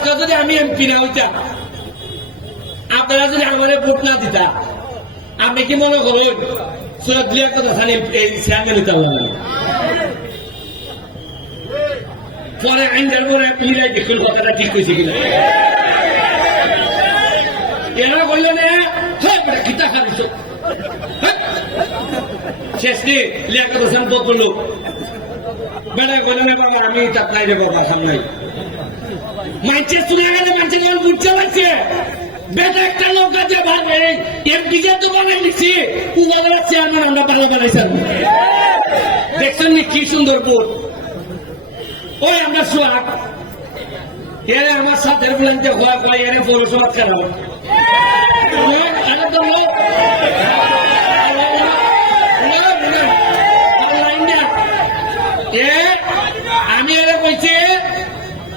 আজকে যদি আমি এমপি না হইতাম, আপনারা যদি আমার ভোট না দিতা আপনি কি মনে করুন হ্যাঁ খাবিছ শেষ দিয়ে লিয়াকত বেটা বললেন বাবা, আমি তাপ নাই রে, বাবা, সামনে মানছে শুনে গেলে মানছে কেমন বুঝতে পারছে? বেটা একটা লোক আছে ভাবে এমপি যে তো বানাই দিচ্ছি উগাবের চেয়ারম্যান আমরা ভালো বানাইছেন। দেখছেন নি কি সুন্দর বোধ ওই আমরা সোহাগ। এরে আমার সাথে বলেন যে কয় এরে পৌরসভা খেলাম আরে তো লোক এ আমি এরা বলছি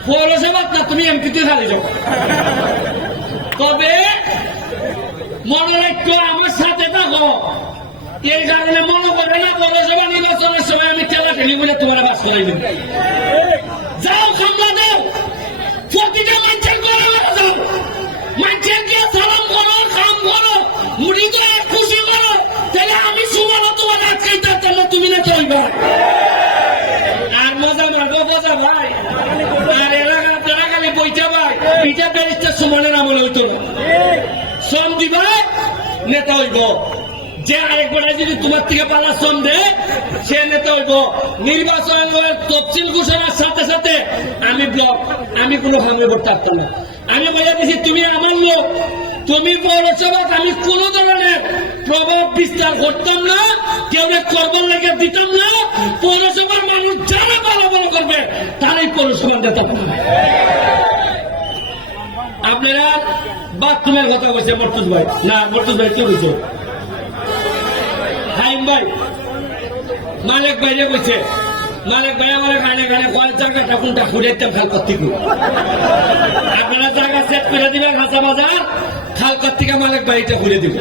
পৌরসভা না তুমি এমপিতে খালি যাও। তবে মনে আমার সাথে থাকো। এই কারণে মনে করে না, পৌরসভা নির্বাচনের সময় আমি খেলা খেলি বলে তোমার বাস করাই দেবো। যাও প্রতিটা মানুষের ঘরে যাও। সালাম করো, কাম করো, মুড়ি করে খুশি করো। তাহলে আমি সুমানো তোমার আজকে তাহলে তুমি না চলবে। আর মজা মারবো, মজা ভাই আর এলাকা তারা খালি বইটা পিঠা ব্যারিস্টার সুমনের আমলে হইতো। শ্রম দিবা নেতা হইব। যে আরেকবার যদি তোমার থেকে পালা শ্রম দে, সে নেতা হইব। নির্বাচনের তফসিল ঘোষণার সাথে সাথে আমি ব্লক, আমি কোনো সামনে করতে পারতাম না। আমি বলে দিছি, তুমি আমার লোক তুমি পৌরসভা আমি কোন ধরনের প্রভাব বিস্তার করতাম না, কেউ করবার লেগে দিতাম না। পৌরসভার মানুষ যারা ভালো ভালো করবে, তারাই পৌরসভার নেতা। আপনারা বাথরুমের কথা কইছে মর্তুজ ভাই। না, মর্তুজ ভাই কে কইছে হাইম ভাই, মালিক ভাই যে কইছে, মালিক ভাই আমার গানে গানে কয় জায়গাটা কোনটা দিতাম খাল করতে আপনারা জায়গা সেট করে দিবেন হাসা বাজার, খাল করতে মালিক ভাইটা ঘুরে দিব।